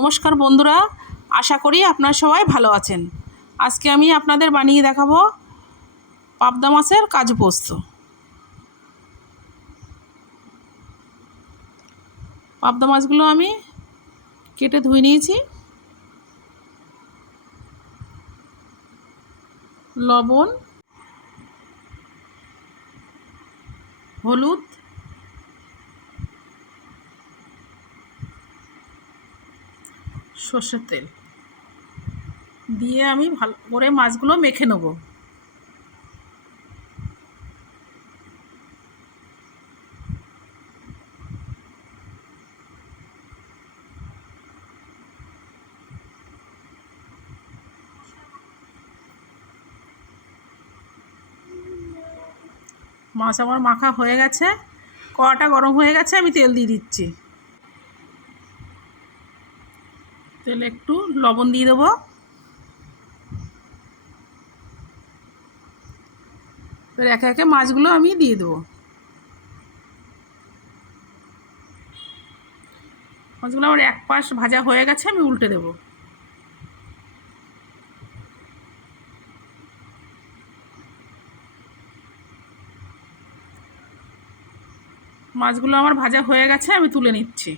নমস্কার বন্ধুরা, আশা করি আপনারা সবাই ভালো আছেন। আজকে আমি আপনাদের বানিয়ে দেখাবো পাবদা মাছের কাজু পোস্ত। পাবদা মাছগুলো আমি কেটে ধুয়ে নিয়েছি। লবণ, হলুদ, সর্ষের তেল দিয়ে আমি ভালো করে মাছগুলো মেখে নেব। মাছ আমার মাখা হয়ে গেছে, কড়াটা গরম হয়ে গেছে, আমি তেল দিয়ে দিচ্ছি। তেলে একটু লবণ দিয়ে দেবো। এবার একে একে মাছগুলো আমি দিয়ে দেবো। মাছগুলো আমার এক পাশ ভাজা হয়ে গেছে, আমি উল্টে দেবো। মাছগুলো আমার ভাজা হয়ে গেছে, আমি তুলে নিচ্ছি।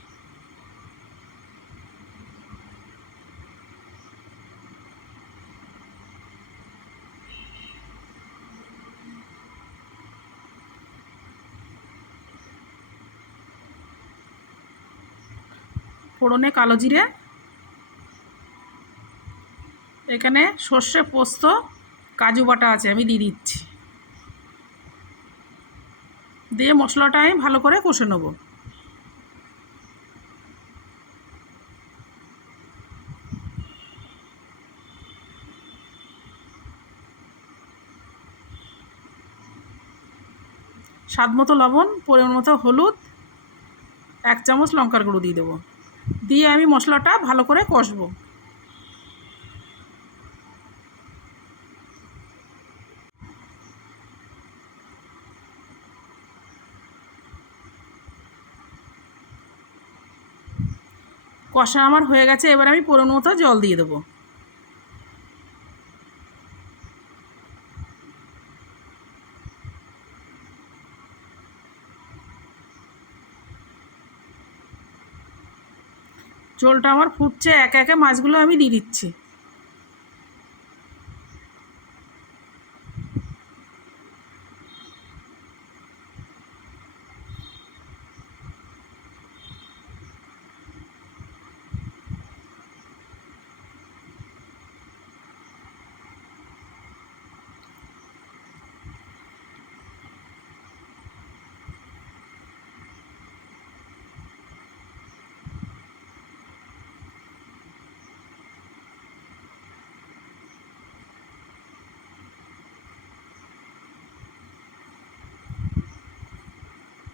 ফোড়নে কালো জিরে, এখানে সর্ষে, পোস্ত, কাজু বাটা আছে, আমি দিয়ে দিচ্ছি। দিয়ে মশলাটা আমি ভালো করে কষে নেব। স্বাদ মতো লবণ, পরিমাণ মতো হলুদ, 1 চামচ লঙ্কার গুঁড়ো দিয়ে দেবো। দিয়ে আমি মশলাটা ভালো করে কষবো। কষা আমার হয়ে গেছে, এবার আমি পরিমাণ মতো জল দিয়ে দেবো। ঝোলটা আমার ফুটছে, একে একে মাছগুলো আমি দিয়ে দিচ্ছি।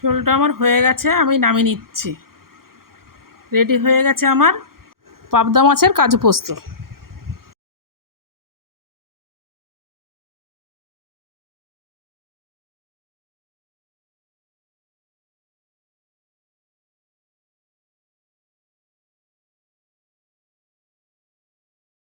ঝোলটা আমার হয়ে গেছে, আমি নামিয়ে নিচ্ছি। রেডি হয়ে গেছে আমার পাবদা মাছের কাজু পোস্ত।